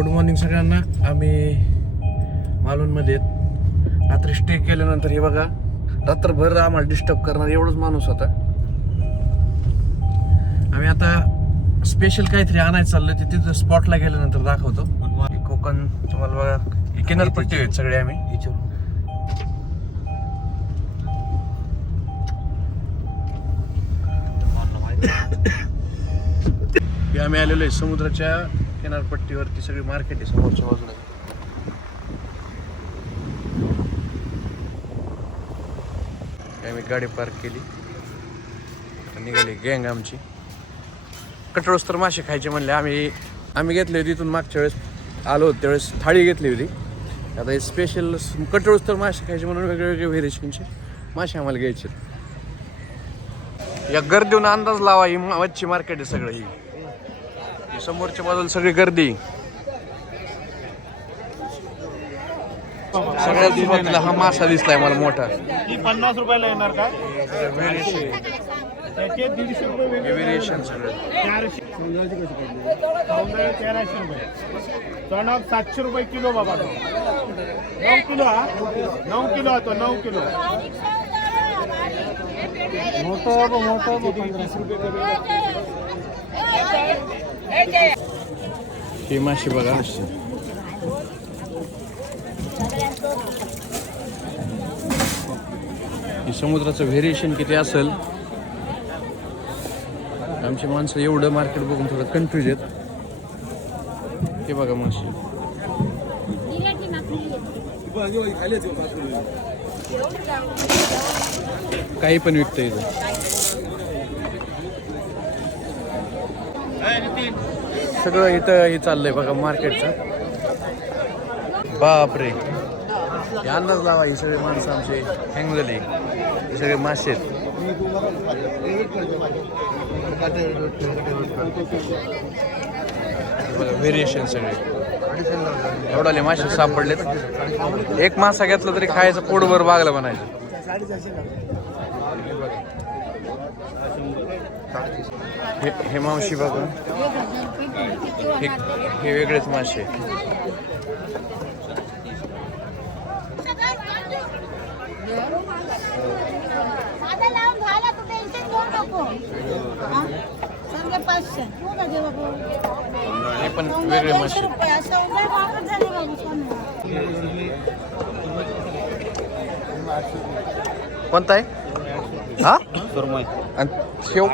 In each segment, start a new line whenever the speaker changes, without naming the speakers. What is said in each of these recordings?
Good morning सगळ्यांना. आम्ही मालवणमध्ये आहेत. रात्री स्टे केल्यानंतर हे बघा रात्रभर आम्हाला डिस्टर्ब करणार एवढंच माणूस होता. आम्ही आता स्पेशल काहीतरी आणायचं चाललं ते तिथं स्पॉटला गेल्यानंतर दाखवतो. कोकण तुम्हाला बघा हे किनारपट्टी आहेत सगळे आम्ही. आम्ही आलेलो आहे समुद्राच्या किनारपट्टीवरती सगळी मार्केट आहे समोरच्या बाजूला. आम्ही गाडी पार्क केली. निघाली गँग आमची. कटोळस तर मासे खायचे म्हणले. आम्ही आम्ही घेतले होते इथून मागच्या वेळेस. आलो होतो त्यावेळेस थाळी घेतली होती. आता हे स्पेशल कटोळस तर मासे खायचे म्हणून वेगवेगळे व्हेरिएशनचे मासे आम्हाला घ्यायचे या गर्दीहून अंदाज लावा ही मच्छी मार्केट आहे सगळं ही. समोरच्या बाजूला सगळी गर्दी. सगळ्यात सुरुवातीला हा मासा दिसलाय मला मोठा.
ही पन्नास रुपयाला येणार का?
व्हेरिएशन
त्याचे दीडशे रुपये वेगळे
व्हेरिएशन सगळं.
चारशे. सौंदर्य तेराशे रुपये. चणक सातशे रुपये किलो बाबा तो. नऊ किलो हा? नऊ किलो तो नऊ किलो. मोठं मोठं वीस रुपये
ही माशी बघा. ही समुद्राचं व्हेरिएशन किती असेल? आमची माणसं एवढं मार्केट बघून थोडं कन्फ्युज आहेत. हे बघा माशी. काही पण विकतं इथं. सगळं इथं हे चाललंय बघा मार्केटचं. बापरे. अंदाज लावा ही सगळी माणसं आमचे हँग हे सगळे मासे आहेत. बघा व्हेरिएशन सगळे. एवढाले मासे सापडलेत. एक मासा घेतला तरी खायचं पोटभर बागला बनायचं हे हे मावशी बघा. हे हे वेगळेच मासे.
हा? हो?
हे पण वेगळे मासे. कोणता आहे हा? आणि शेव?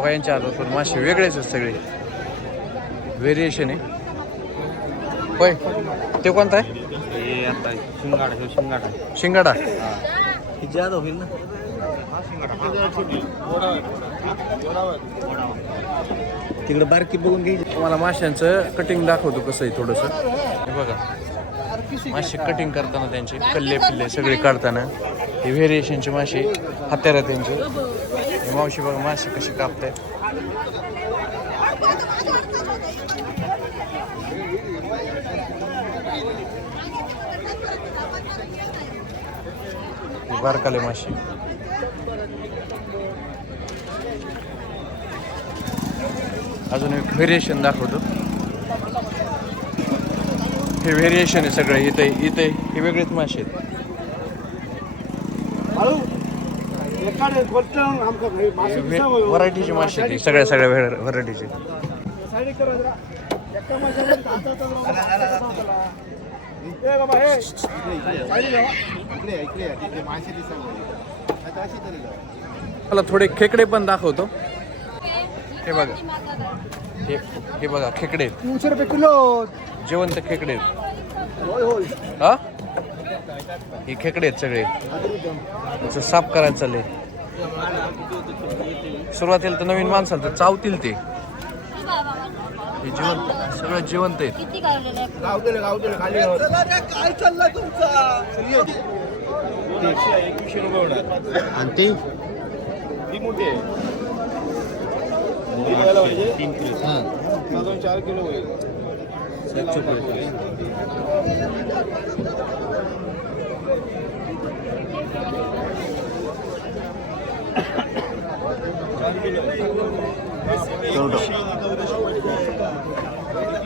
लोका यांच्या हातात पण मासे वेगळेच आहेत सगळे. व्हेरिएशन आहे. होय ते कोणता आहे?
हे आता शिंगाडा हे शिंगाडा.
शिंगाडा.
हे. जादा होईल ना? तिकडे बारकी बघून घ्यायची.
तुम्हाला माशांचं कटिंग दाखवतो कसं आहे थोडंसं. हे बघा. मासे कटिंग करताना त्यांचे कल्ले पिल्ले सगळे काढताना. हे व्हेरिएशनचे मासे हत्यारा त्यांचे. हे मावशी बघा मासे कसे कापत हे बारकाले मासे अजून एक व्हेरिएशन दाखवतो. हे व्हेरिएशन आहे सगळं इथे इथे हे वेगळेच मासे आहेत.
गोष्ट आमका घरी मासे.
व्हरायटीचे मासे हे, सगळ्या सगळ्या व्हरायटीचे.
साडी करा जरा. एका माशाला हातात राहून ए बाबा हे. साडी लावा.
मला थोडे खेकडे पण दाखवतो. हे बघा. हे हे बघा खेकडे.
तीनशे रुपये किलो.
जिवंत खेकडे आहेत.
होय होय.
हा? हे खेकडे आहेत सगळे. त्याचं साफ करायला चालले. सुरुवातीला तर नवीन माणसाला तर चावतील ते. हे जिवंत सगळं जिवंत आहेत.
किती गावलेलं आहे
गावतेले गावतेले खाली काय चालला तुमचा? आणि ते? तीन किलो चार किलो होईल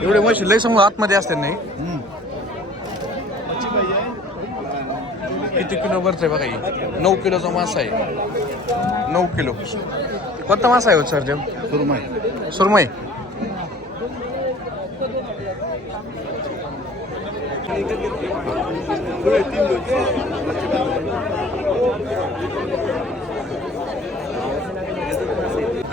एवढे म्हशी लय समोर आतमध्ये असते नाही? किती किलो भरतंय बघा ही? नऊ किलोचा मासा आहे. नऊ किलो. कोणता मासा आहे हो सर जेव सुरमई. सुरमई.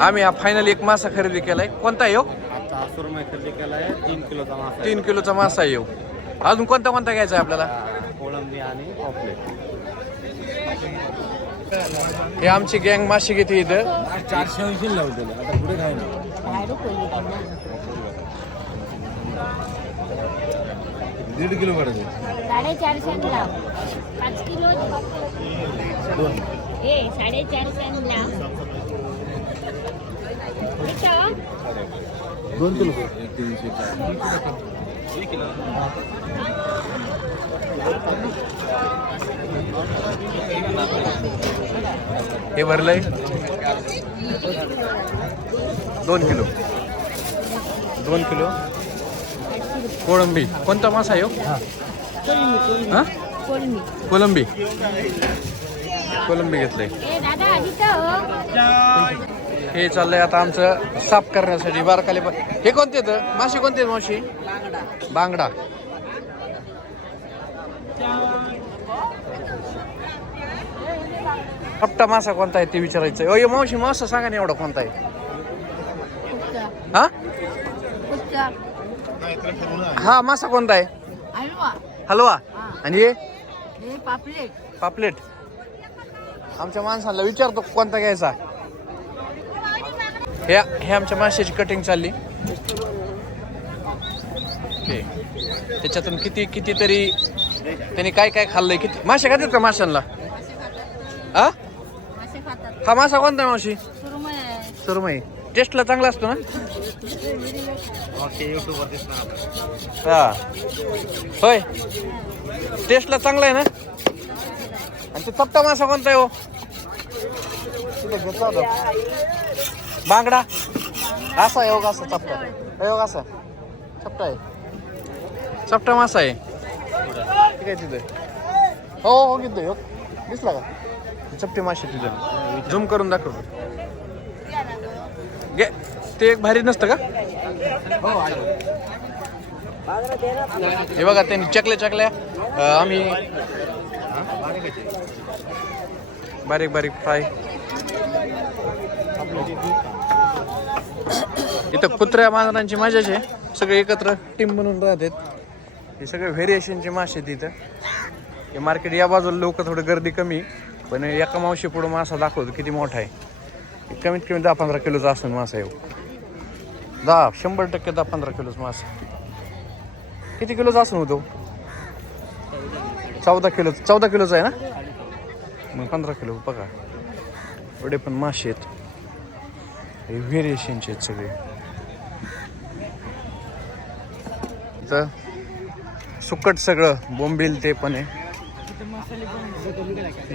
आम्ही हा फायनल एक मासा खरेदी केलाय. कोणता आहे हो?
आता सुरमई खरेदी केला आहे तीन किलोचा मासा
तीन किलोचा मासा आहे हो. अजून कोणता कोणता घ्यायचा आहे आपल्याला?
कोळंबी आणि पॉपलेट.
हे आमची गँग माशी घेते इथं.
चारशे ऐंशी लावलेले आता पुढे काय दीड किलो काढायचे.
साडेचारशे लाव पाच किलो.
दोन.
ए साडेचारशे लाव
दोन किलो.
हे भरलंय? दोन किलो. दोन किलो. कोळंबी. कोणता मासा आहे हो? हा. कोलंबी कोलंबी घेतलंय.
ए दादा इथं
हे चाललंय आता आमचं साफ करण्यासाठी बारकाले ब- हे कोणते तर मासे कोणते मावशी? बांगडा. हप्ता मासा कोणता आहे ते विचारायचं अय मावशी मासा सांगा ना एवढा कोणता आहे. हा? हा मासा कोणता आहे?
हलवा.
आणि हे?
पापलेट.
पापलेट. आमच्या माणसाला विचारतो कोणता घ्यायचा. हे हे आमच्या माशाची कटिंग चालली. हे त्याच्यातून किती किती तरी त्यांनी काय काय खाल्लंय? किती मासे खातात का माशांना?
खातात
हा मासा कोणता मावशी?
सुरमई.
टेस्टला चांगला असतो ना? हा. होय. टेस्टला चांगला आहे ना? आणि तो चपटा मासा कोणता आहे हो. बांगडा. असा योग असा चपटा. योग असा चपटा आहे. चपटा मासा आहे. ठीक आहे तिथे. हो हो, हो घेतोय योग दिसला का? चपटे मासे तिथे झूम करून दाखव. घे. ते एक भारी नसतं का? हे बघा त्यांनी चकल्या चकल्या आम्ही बारीक बारीक फ्राय. इथं कुत्र्या मांजरांची मजाच आहे. सगळे एकत्र टीम बनून राहतात. हे सगळे व्हेरिएशनचे मासे आहेत इथं. हे मार्केट या बाजूला लोक थोडं गर्दी कमी पण एका मावशी पुढं मासा दाखवतो किती मोठा आहे. कमीत कमी दहा पंधरा किलोचा असून मासा आहे हो. दहा शंभर टक्के दहा पंधरा किलोचा मासा. किती किलोचा असून होतो हो? चौदा किलो चौदा किलोचा आहे ना? मग पंधरा किलो बघा. एवढे पण मासे आहेत. हे व्हेरिएशनचे आहेत सगळे. तर सुकट सगळं बोंबील ते पण आहे.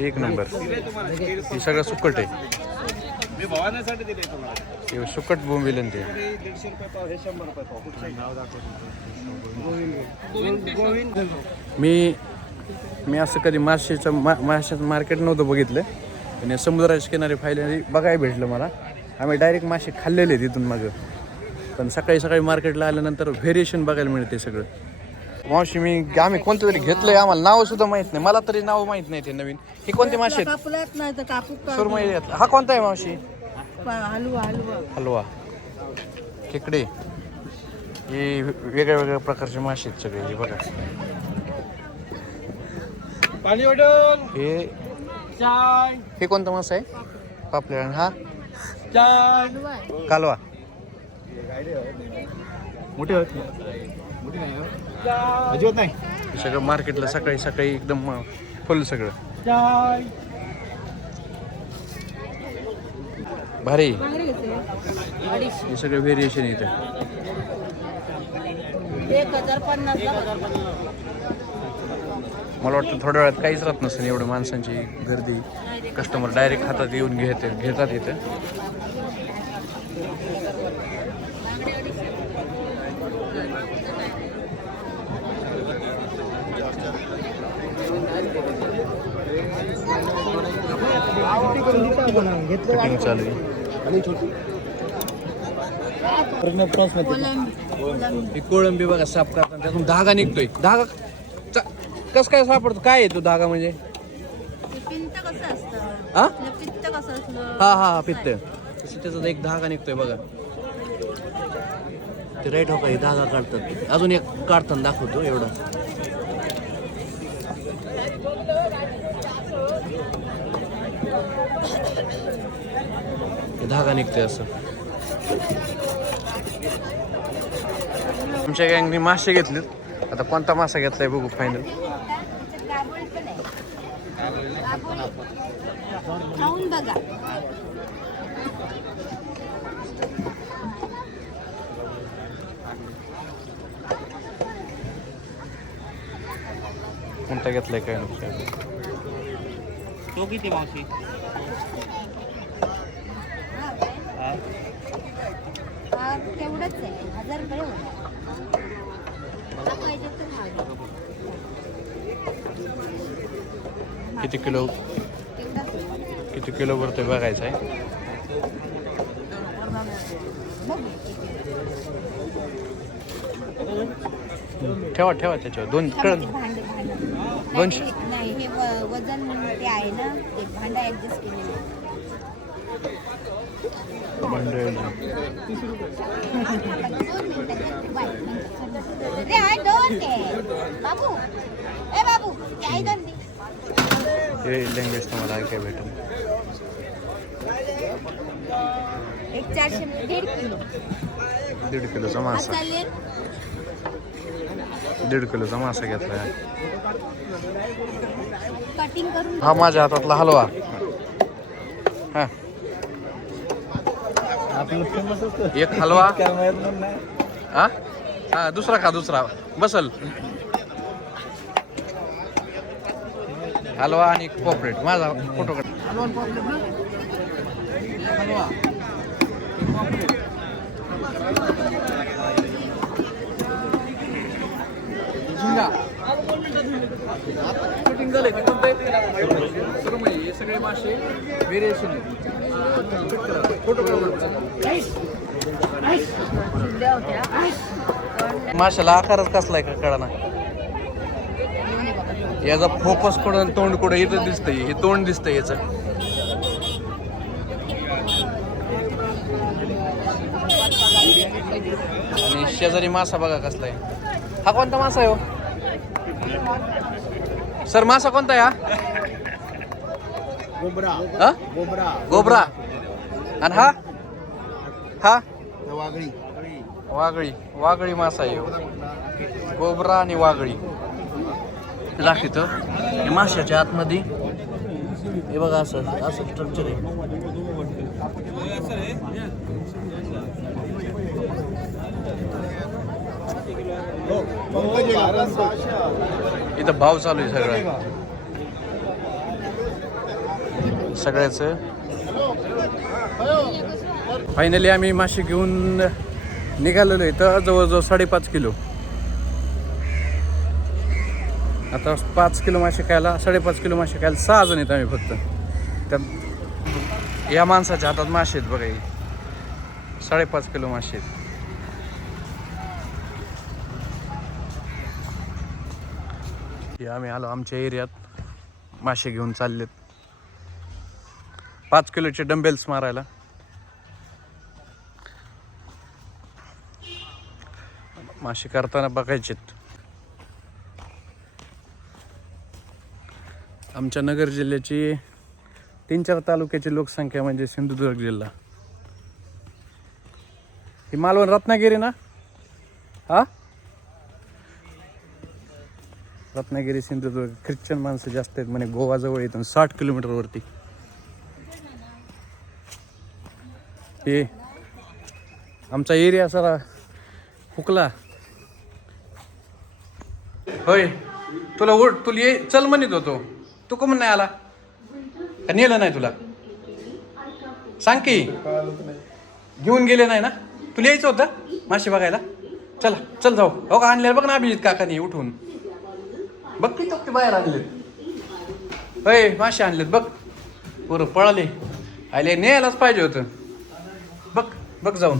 एक नंबर. हे सगळं सुकट आहे. सुकट बोंबील आणि ते. मी मी असं कधी माशाचं मा माशाचं मार्केट नव्हतं बघितलं. आणि या समुद्राच्या किनारी पाहिले बघायला भेटलं मला. आम्ही डायरेक्ट मासे खाल्लेले आहेत इथून मागं. पण सकाळी सकाळी मार्केटला आल्यानंतर व्हेरिएशन बघायला मिळते सगळं. मावशी मी आम्ही कोणतं तरी घेतलंय आम्हाला नाव सुद्धा माहीत नाही. मला तरी नाव माहीत नाही ते नवीन. हे कोणते मासे सुरमई. हा कोणता आहे मावशी?
हलवा हलवा.
हलवा. खेकडे. हे वेगळ्या वेगळ्या प्रकारचे मासे आहेत सगळे हे बघा. हे
चाय.
हे कोणता मासा आहे? पापलेट. हा. कालवा.
मोठी होत अजिबात नाही.
सगळं मार्केटला सकाळी सकाळी एकदम फुल सगळं. भारी. हे सगळं व्हेरिएशन इथं.
एक हजार पन्नास
मला वाटतं थोड्या वेळात काहीच राहत नसेल एवढं माणसांची गर्दी. कस्टमर डायरेक्ट हातात येऊन घेत घेतात इथं. कटिंग चालू आहे. ही कोळंबी बघा साफ करताना त्यातून धागा निघतोय. धागा चा- कस काय सापडतो? काय आहे तो धागा म्हणजे?
पिंत कसं असतं?
हा
पित्त कसं असलं?
हा हा हा पित्त. त्याचा एक धागा निघतोय बघा. ते राईट हो हे धागा काढतात. अजून एक काढताना दाखवतो एवढं. धागा निघतोय असं. आमच्या गँगनी मासे घेतलेत. आता कोणता मासा घेतलाय बघू फायनल कोणता घेतलाय काय नुकसान
तो किती मावशी?
तेवढंच आहे हजार रुपये होणार. मला पाहिजे तर मागे.
किती किलो. किती किलोवर ते बघायचं आहे. ठेवा ठेवा त्याच्यावर दोन कळ दोनशे.
नाही, हे वजन ते आहे ना ते भांडा ऍडजस्ट केलेलं आहे.
बंडल
दोन मिनिटं, बाय. ते आहे दोन ते बाबू ए बाबू ते आहे दोन दे.
हे लँग्वेज तुम्हाला ऐकाय भेटेल
एक चारशे दीड किलो
दीड किलोचा मासा दीड किलोचा मासा घेतलाय
कटिंग करून
हा माझ्या हातातला हलवा हा एक हलवा. हा? हा दुसरा का दुसरा. बसल. हलवा आणि पॉपरेट माझा फोटो काढ. झिंगा. कटिंग झालं का कोणतं आहे? सुरमई हे सगळे मासे व्हेरिएशन फोटो माशाला आकारच कसलाय का कळा ना याचा फोकस कुठं आणि तोंड कुठं? इथं दिसतंय. हे तोंड दिसतंय याचं. आणि शेजारी मासा बघा कसला आहे हा कोणता मासा आहे हो? सर मासा कोणता आहे हा?
गोबरा
हा?
गोबरा
गोबरा आणि हा? हा?
वागळी.
वागळी. वागळी मासा आहे. गोबरा आणि वागळी. दाखवतो. हे माशाच्या आतमध्ये. हे बघा असं असं स्ट्रक्चर आहे. इथं भाव चालू आहे सगळा. सगळ्याच. फायनली आम्ही मासे घेऊन निघालेलो आहे. तर जवळजवळ साडेपाच किलो. आता पाच किलो मासे खायला साडेपाच किलो मासे खायला सहा जण आहेत आम्ही फक्त. त्या या माणसाच्या हातात मासे आहेत बघा साडेपाच किलो मासे आहेत. आम्ही आलो आमच्या एरियात. मासे घेऊन चाललेत. पाच किलोचे डंबेल्स मारायला. मासे करताना बघायचेत. आमच्या नगर जिल्ह्याची तीन चार तालुक्याची लोकसंख्या म्हणजे सिंधुदुर्ग जिल्हा. ही मालवण रत्नागिरी ना? हा? रत्नागिरी सिंधुदुर्ग ख्रिश्चन माणसं जास्त आहेत म्हणे गोवाजवळ इथून साठ किलोमीटरवरती हे आमचा एरिया सारा हुकला. होय तुला उठ तुला ये चल म्हणत होतो. तू का नाही आला? का नेलं नाही तुला? सांग की. घेऊन गेले नाही ना? तुला यायचं होतं मासे बघायला? चला चल जाऊ. हो का आणलेलं बघ ना अभिजित काकाने उठून. बघ की तो बाहेर आणलेत. होय मासे आणलेत बघ. पोरं पळाले. आले न्यायलाच पाहिजे होतं. बघ बघ जाऊन.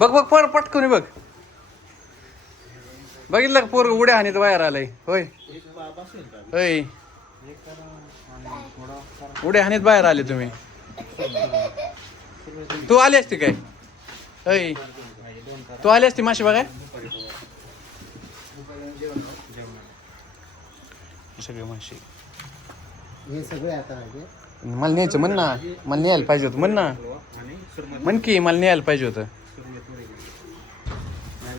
बघ बघ पर पटकून बघ. बघितलं का पोरं उड्या हानीत बाहेर आलंय? होय. होय. उड्या हानीत बाहेर आले तुम्ही. तू आली असती काय? होय. तू आली असती मासे बघाय? सगळे माशी
हे सगळे आता आहे.
मला न्यायचं म्हण ना. मला न्यायला पाहिजे होतं म्हण ना. म्हण की मला न्यायला पाहिजे होतं.